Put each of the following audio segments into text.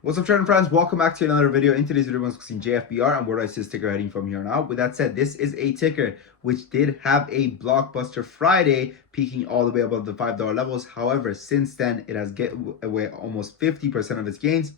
What's up, trading friends? Welcome back to another video. In today's video, we're discussing Jfbr and where I see this ticker heading from here on out. With that said, this is a ticker which did have a blockbuster Friday, peaking all the way above the $5 levels. However, since then, it has get away almost 50% of its gains,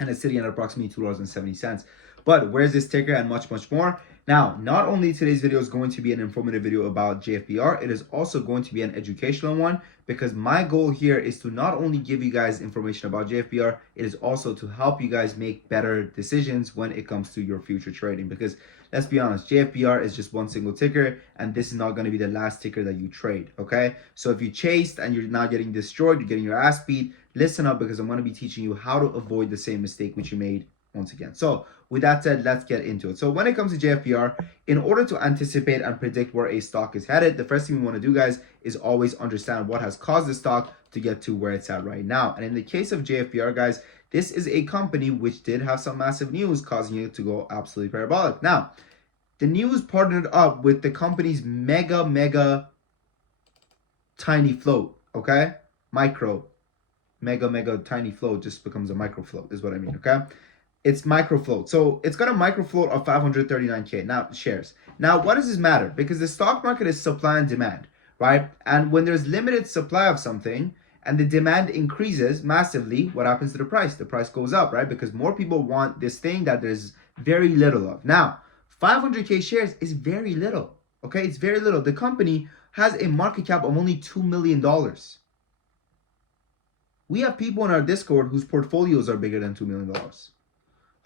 and it's sitting at approximately $2.70. But where's this ticker and much more? Now, not only today's video is going to be an informative video about Jfbr, it is also going to be an educational one, because my goal here is to not only give you guys information about Jfbr, it is also to help you guys make better decisions when it comes to your future trading. Because let's be honest, Jfbr is just one single ticker, and this is not going to be the last ticker that you trade, okay? So if you chased and you're now getting destroyed, you're getting your ass beat, listen up, because I'm going to be teaching you how to avoid the same mistake which you made once again. So with that said, let's get into it. So when it comes to Jfbr, in order to anticipate and predict where a stock is headed, the first thing we want to do, guys, is always understand what has caused the stock to get to where it's at right now. And in the case of Jfbr, guys, this is a company which did have some massive news causing it to go absolutely parabolic. Now, the news partnered up with the company's mega tiny float, okay? Mega tiny float just becomes a micro float is what I mean, okay? It's micro float. So it's got a micro float of 539K now shares. Now, what does this matter? Because the stock market is supply and demand, right? And when there's limited supply of something and the demand increases massively, what happens to the price? The price goes up, right? Because more people want this thing that there's very little of. Now, 500K shares is very little, okay? It's very little. The company has a market cap of only $2 million. We have people in our Discord whose portfolios are bigger than $2 million.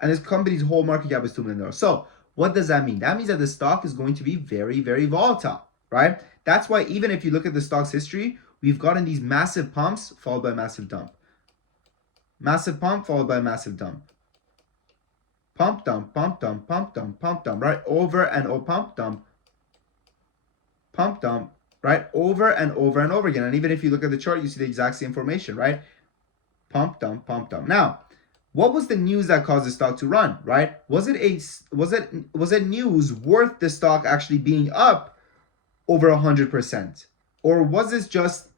And this company's whole market cap is $2 million. So what does that mean? That means that the stock is going to be very volatile, right? That's why even if you look at the stock's history, we've gotten these massive pumps followed by massive dump. Massive pump followed by massive dump. Pump, dump, pump, dump, pump, dump, pump, dump, right? Over and over, pump, dump, right? Over and over again. And even if you look at the chart, you see the exact same formation, right? Pump, dump, pump, dump. Now, what was the news that caused the stock to run, right? Was it news worth the stock actually being up over 100%? Or was this just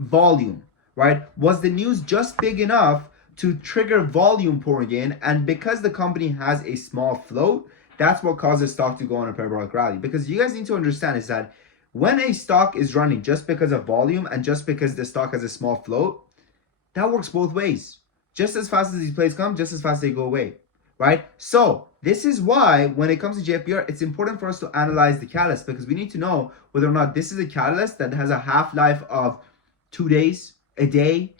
volume, right? Was the news just big enough to trigger volume pouring in? And because the company has a small float, that's what caused the stock to go on a parabolic rally. Because you guys need to understand is that when a stock is running just because of volume and just because the stock has a small float, that works both ways. Just as fast as these plays come, just as fast as they go away, right? So this is why when it comes to Jfbr, it's important for us to analyze the catalyst, because we need to know whether or not this is a catalyst that has a half-life of 2 days, a day,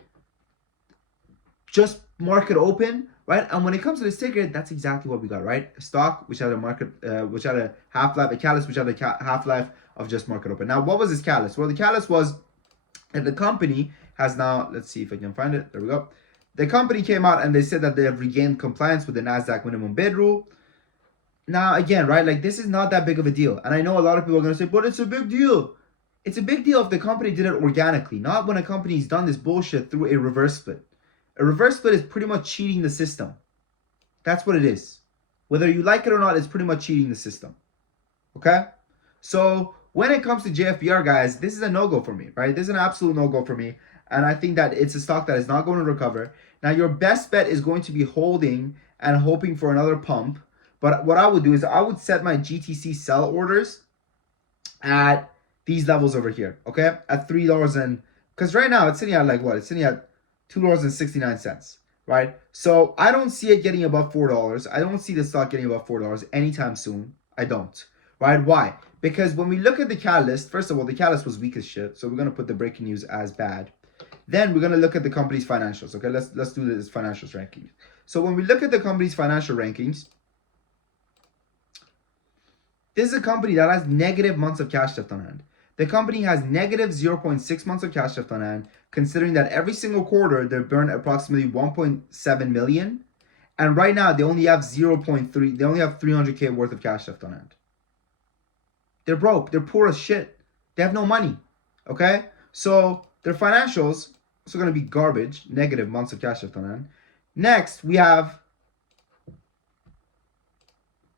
just market open, right? And when it comes to this ticker, that's exactly what we got, right? A stock which had a market, which had a half-life, a catalyst which had a half-life of just market open. Now, what was this catalyst? Well, the catalyst was that the company has now, let's see if I can find it. There we go. The company came out and they said that they have regained compliance with the NASDAQ minimum bid rule. Now, again, right, like this is not that big of a deal. And I know a lot of people are going to say, but it's a big deal. It's a big deal if the company did it organically, not when a company's done this bullshit through a reverse split. A reverse split is pretty much cheating the system. That's what it is. Whether you like it or not, it's pretty much cheating the system. Okay? So when it comes to Jfbr, guys, this is a no-go for me, right? This is an absolute no-go for me. And I think that it's a stock that is not going to recover. Now, your best bet is going to be holding and hoping for another pump. But what I would do is I would set my GTC sell orders at these levels over here, okay? At $3 and... Because right now, it's sitting at like what? It's sitting at $2.69, right? So I don't see it getting above $4. I don't see the stock getting above $4 anytime soon. I don't, right? Why? Because when we look at the catalyst, first of all, the catalyst was weak as shit. So we're going to put the breaking news as bad. Then we're going to look at the company's financials. Okay, let's do this financials ranking. So when we look at the company's financial rankings, this is a company that has negative months of cash left on hand. The company has negative 0.6 months of cash left on hand, considering that every single quarter they burn approximately 1.7 million. And right now they only have 0.3, they only have 300K worth of cash left on hand. They're broke. They're poor as shit. They have no money. Okay? So their financials also going to be garbage. Negative months of cash left on hand. Next, we have...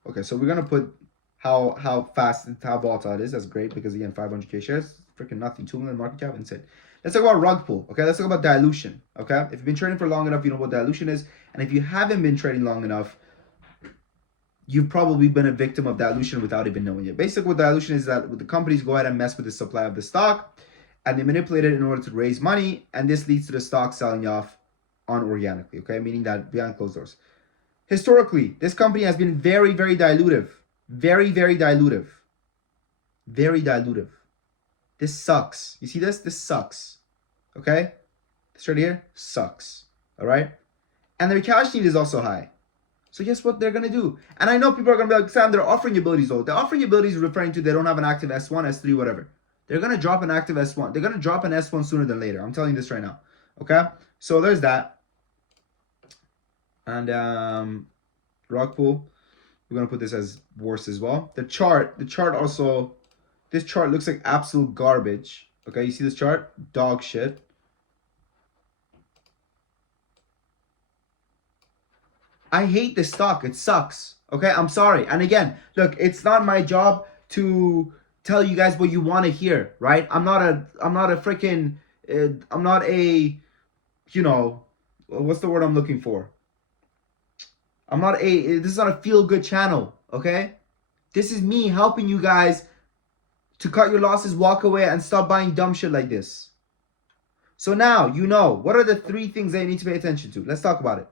Okay, so we're going to put how fast, how volatile it is. That's great because, again, 500K shares, freaking nothing. 2 million market cap, insane. Let's talk about rug pull. Okay, let's talk about dilution. Okay, if you've been trading for long enough, you know what dilution is, and if you haven't been trading long enough, you've probably been a victim of dilution without even knowing it. Basically, what dilution is that the companies go ahead and mess with the supply of the stock, and they manipulate it in order to raise money, and this leads to the stock selling off unorganically. Okay, meaning that behind closed doors. Historically, this company has been very, very dilutive. Very, very dilutive. Very dilutive. This sucks. You see this? This sucks. Okay? This right here sucks. Alright? And their cash need is also high. So guess what they're going to do? And I know people are going to be like, Sam, they're offering abilities though. The offering abilities is referring to they don't have an active S1, S3, whatever. They're going to drop an active S1. They're going to drop an S1 sooner than later. I'm telling you this right now. Okay? So there's that. And rug pull, we're gonna put this as worse as well. The chart also, this chart looks like absolute garbage. Okay, you see this chart? Dog shit. I hate this stock. It sucks. Okay, I'm sorry. And again, look, it's not my job to tell you guys what you want to hear, right? I'm not a freaking, I'm not a, you know, what's the word I'm looking for? This is not a feel-good channel, okay? This is me helping you guys to cut your losses, walk away, and stop buying dumb shit like this. So now, you know, what are the 3 things that you need to pay attention to? Let's talk about it.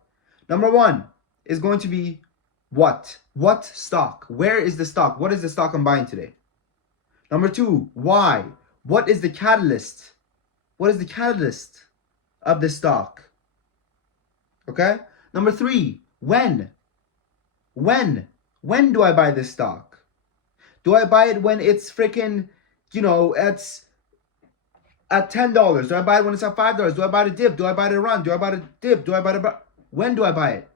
Number 1 is going to be what? What stock? Where is the stock? What is the stock I'm buying today? Number 2, why? What is the catalyst? What is the catalyst of the stock? Okay? Number 3, when? When do I buy this stock? Do I buy it when it's freaking, you know, it's at $10? Do I buy it when it's at $5? Do I buy the dip? Do I buy the run? Do I buy the dip? Do I buy the... When do I buy it?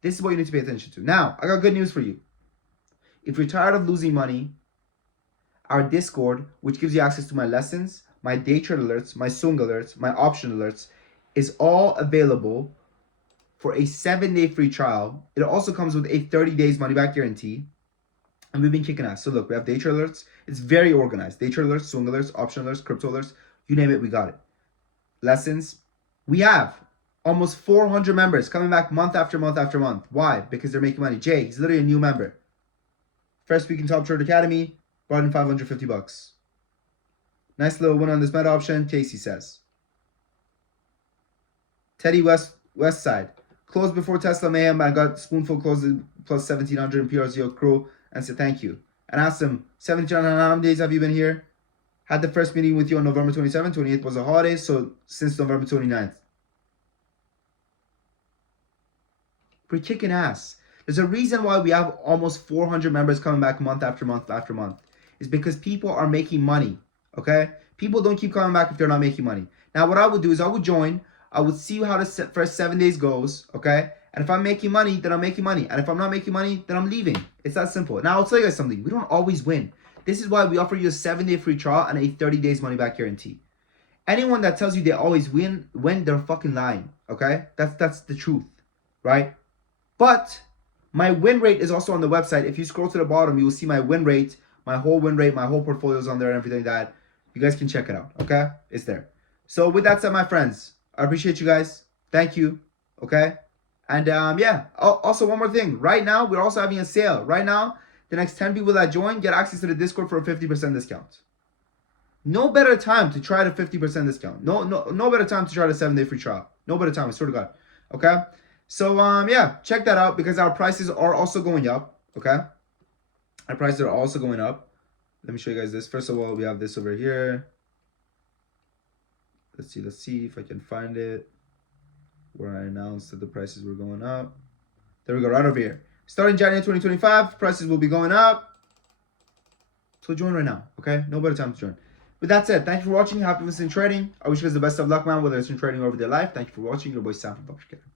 This is what you need to pay attention to. Now, I got good news for you. If you're tired of losing money, our Discord, which gives you access to my lessons, my day trade alerts, my swing alerts, my option alerts, is all available for a 7-day free trial. It also comes with a 30 days money back guarantee. And we've been kicking ass. So look, we have day trade alerts. It's very organized. Day trade alerts, swing alerts, option alerts, crypto alerts. You name it, we got it. Lessons. We have almost 400 members coming back month after month after month. Why? Because they're making money. Jay, he's literally a new member. First week in Top Trade Academy, brought in $550. Nice little win on this meta option, Casey says. Teddy West Side. Closed before Tesla Mayhem. I got spoonful closed plus 1700 in PRZO crew and said thank you. And asked him, 1700, how many days have you been here? Had the first meeting with you on November 27th. 28th was a holiday, so since November 29th. We're kicking ass. There's a reason why we have almost 400 members coming back month after month after month. It's because people are making money, okay? People don't keep coming back if they're not making money. Now, what I would do is I would join. I would see how the first 7 days goes, okay? And if I'm making money, then I'm making money. And if I'm not making money, then I'm leaving. It's that simple. Now, I'll tell you guys something. We don't always win. This is why we offer you a 7-day free trial and a 30 days money back guarantee. Anyone that tells you they always win, when they're fucking lying, okay? That's the truth, right? But my win rate is also on the website. If you scroll to the bottom, you will see my win rate, my whole portfolio is on there and everything like that. You guys can check it out, okay? It's there. So with that said, my friends, I appreciate you guys. Thank you, okay? And yeah, also one more thing. Right now, we're also having a sale. Right now, the next 10 people that join get access to the Discord for a 50% discount. No better time to try the 50% discount. No better time to try the 7-day free trial. No better time, I swear to God, okay? So, yeah, check that out because our prices are also going up, okay? Our prices are also going up. Let me show you guys this. First of all, we have this over here. Let's see if I can find it where I announced that the prices were going up. There we go, right over here. Starting January 2025, prices will be going up. So join right now, okay? No better time to join. With that said, thank you for watching. Happy listening trading. I wish you guys the best of luck, man, whether it's in trading or everyday life. Thank you for watching. Your boy Sam from Public Academy.